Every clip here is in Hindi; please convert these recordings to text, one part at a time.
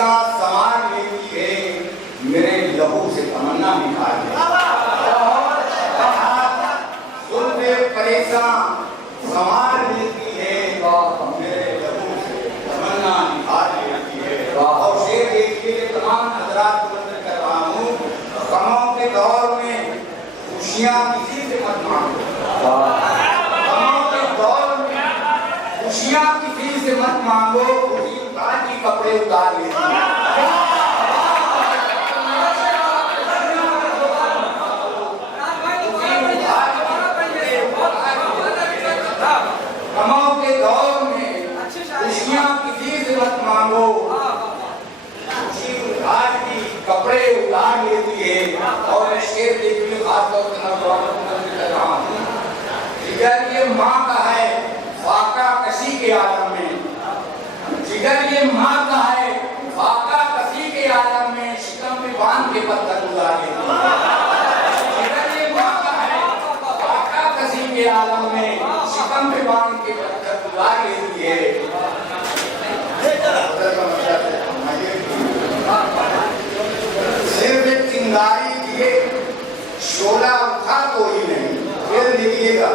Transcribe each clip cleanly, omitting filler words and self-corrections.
परेशान संवार लेती है, मेरे लहू से तमन्ना निकाल लेती है। जुल्फे परेशान संवार लेती है, मेरे लहू से तमन्ना निकाल लेती है। और शेर देखिए, तमाम हजरात को मंत्र कर रहा हूँ, कमों के दौर में खुशियाँ किसी से मत मांगो, कमों के दौर में खुशियाँ किसी से मत मांगो, खुशी उतार की कपड़े उतार लेती है। कमों के दौर में खुशियाँ किसी से मत मांगो, खुशी उतार की कपड़े उतार लेती है। और शेर देखिए, खासतौर से मैं कर रहा हूँ, जिगर ये माँ का है फाका कशी के आलम में, जिगर ये माँ का है फाका कशी के आलम में, शिकम में बांध के पत्थर उतार लेती है। जिगर ये माँ का है फाका कशी के आलम में, शिकम में बांध के पत्थर उतार लेती है। सिर्फ एक चिंगारी दिए शोला उठा कोई नहीं, फिर देखिएगा,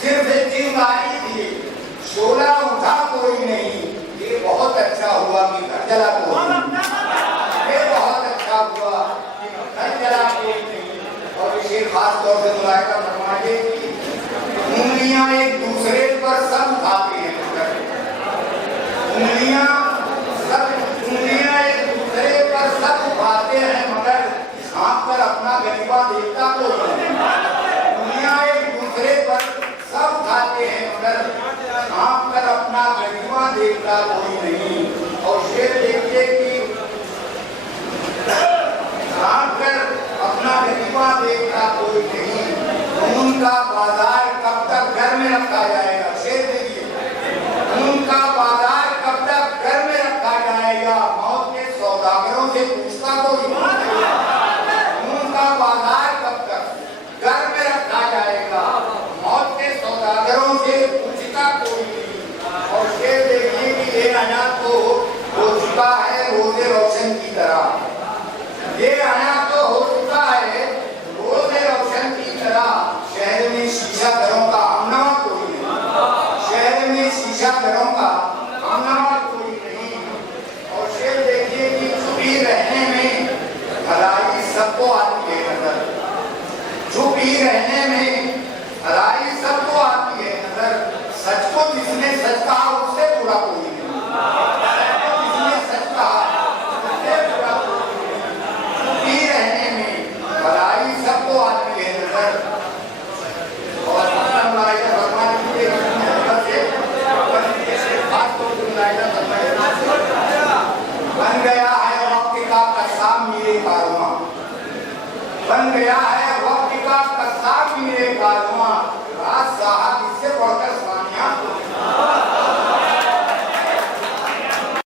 सिर्फ एक चिंगारी दिए शोला उठा कोई नहीं, ये बहुत अच्छा हुआ कि घर जला कोई नहीं, ये बहुत अच्छा हुआ कि घर जला कोई नहीं। और इसे खास तौर से मुलायका फरमाइए कि उंगलियां एक दूसरे पर सब उठाते हैं, उंगलियां एक दूसरे पर सब उठाते हैं, मगर सांप पर अपना गरीबा देखता कोई नहीं। उंगलियां एक दूसरे पर सब उठाते हैं, मगर सांप पर अपना गरीबा देखता कोई नहीं। और शेर देखिए कि सांप पर अपना गरीबा देखता कोई नहीं, खून का बाजार कब तक घर में रखा जाएगा। शेर देखिए, खून का बाजार कब तक घर में रखा जाएगा, मौत के सौदागरों से पूछता कोई नहीं। खून का बाजार कब तक घर में रखा जाएगा, मौत के सौदागरों से पूछता कोई नहीं। और शेर देखिए कि ये अनाज तो हो चुका है रोज़े रोशन की तरह, ये अनाज तो हो चुका है रोज़े रोशन की तरह। शहर में शीशा घरों का हमनामा कोई नहीं, शहर में शीशा घरों का हमनामा कोई नहीं। और शेर देखिए कि छुपी रहने में भलाई सबको आती है नजर, छुपी रहने में भलाई सबको आती है नजर, सच को जिसने सच कहा उससे बुरा कोई नहीं, सच को जिसने सच कहा उससे बुरा कोई नहीं। छुपी रहने में भलाई सबको आती है नजर। और बन गया है वक्त का कस्साब मेरे कारवां, बन गया है वक्त का कस्साब मेरे कारवां, राज साहब इससे बढ़कर